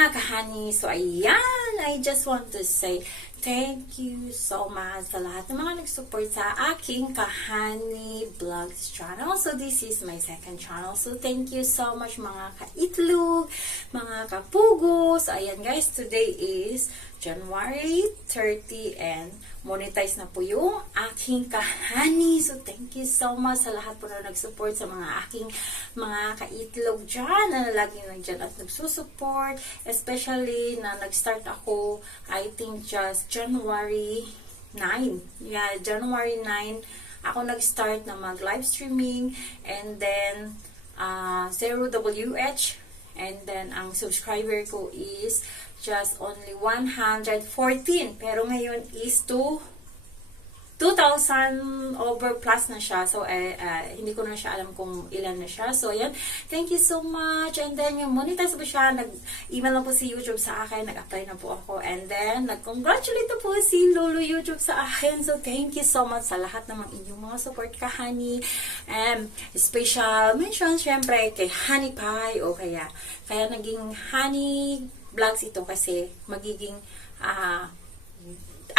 mga kahani. So, ayan, I just want to say thank you so much sa lahat ng mga nag-support sa aking Kahani Vlogs channel. So, this is my second channel. So, thank you so much mga kaitlog, mga kapugo. So, ayan guys, today is January 30 and monetize na po yung aking Kahani. So, thank you so much sa lahat po na nag-support sa mga aking mga kaitlog dyan na laging nandyan at nagsusupport. Especially na nag-start ako, I think just January 9. Yeah, January 9 ako nag-start na mag-live streaming and then 0WH and then ang subscriber ko is just only 114. Pero ngayon is 2,000 over plus na siya. So, hindi ko na siya alam kung ilan na siya. So, ayan. Thank you so much. And then, yung monetize po siya, nag-email na po si YouTube sa akin. Nag-apply na po ako. And then, nag-congratulate na po si Lolo YouTube sa akin. So, thank you so much sa lahat ng inyong mga support ka, Honey. Special mention, syempre, kay Honey Pie o kaya naging Honey Vlogs ito kasi magiging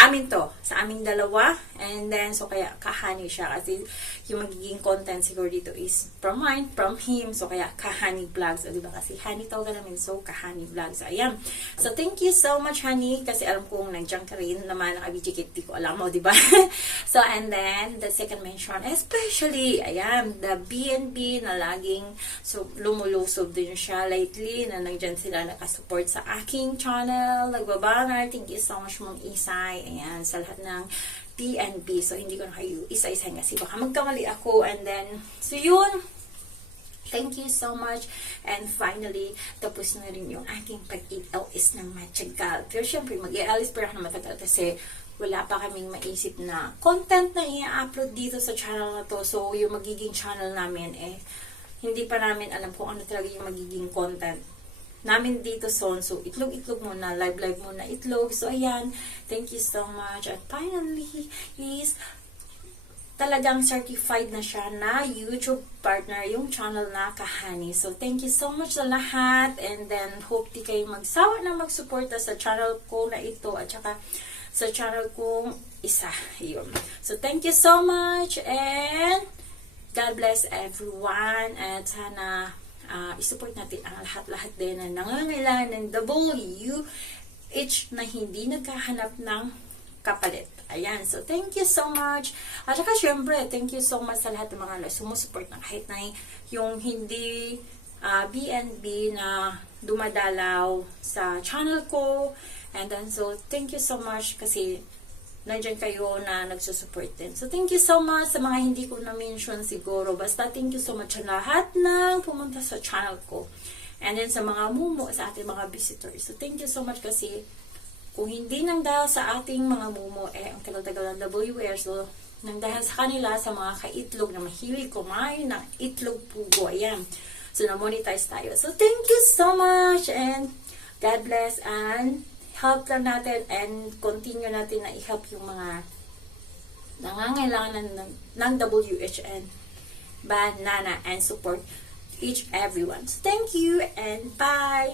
amin to, sa aming dalawa, and then, so kaya Kahani siya, kasi yung magiging content siguro dito is from mine, from him, so kaya Kahani Vlogs, o diba, kasi Honey tawag namin, so Kahani Vlogs, ayan. So, thank you so much, Honey, kasi alam kong nandiyan ka rin naman, nakabijikit, di ko alam mo, diba? So, and then, the second mention, especially, ayan, the BNB na laging, so, lumulusob din siya lately, na nandiyan sila nakasupport sa aking channel, nagbabanner, thank you so much mong Isay, ayan, sa lahat ng TNB. So, hindi ko na kayo isa-isa kasi baka magkamali ako. And then, so yun. Thank you so much. And finally, tapos na rin yung aking pag-i-LS ng matyagal. Pero syempre, mag-i-LS pero na matagal kasi wala pa kaming maisip na content na i-upload dito sa channel na to. So, yung magiging channel namin, hindi pa namin alam kung ano talaga yung magiging content namin dito so itlog-itlog muna, live muna itlog. So, ayan, thank you so much. And finally, is talagang certified na siya na YouTube partner yung channel na Kahani. So, thank you so much sa lahat. And then, hope di kayo magsawa na magsuporta sa channel ko na ito at saka sa channel kong isa. Yun. So, thank you so much and God bless everyone. At sana isupport natin ang lahat-lahat din na nangangailangan ng WH na hindi nagkahanap ng kapalit. Ayan. So, thank you so much. At saka, syempre, thank you so much sa lahat ng mga sumusupport na kahit na yung hindi BNB na dumadalaw sa channel ko. And then, so, thank you so much kasi nandiyan kayo na nagsusupport din. So, thank you so much sa mga hindi ko na-mention siguro. Basta, thank you so much sa lahat ng pumunta sa channel ko. And then, sa mga mumu, sa ating mga visitors. So, thank you so much kasi kung hindi nang dahil sa ating mga mumu, ang tagal-tagal ng WR. So, nang dahil sa kanila, sa mga kaitlog na mahilig kumain ng itlog pugo. Ayan. So, na-monetize tayo. So, thank you so much and God bless and help lang natin and continue natin na i-help yung mga nangangailangan ng WHN, banana, and support each everyone. So, thank you and bye!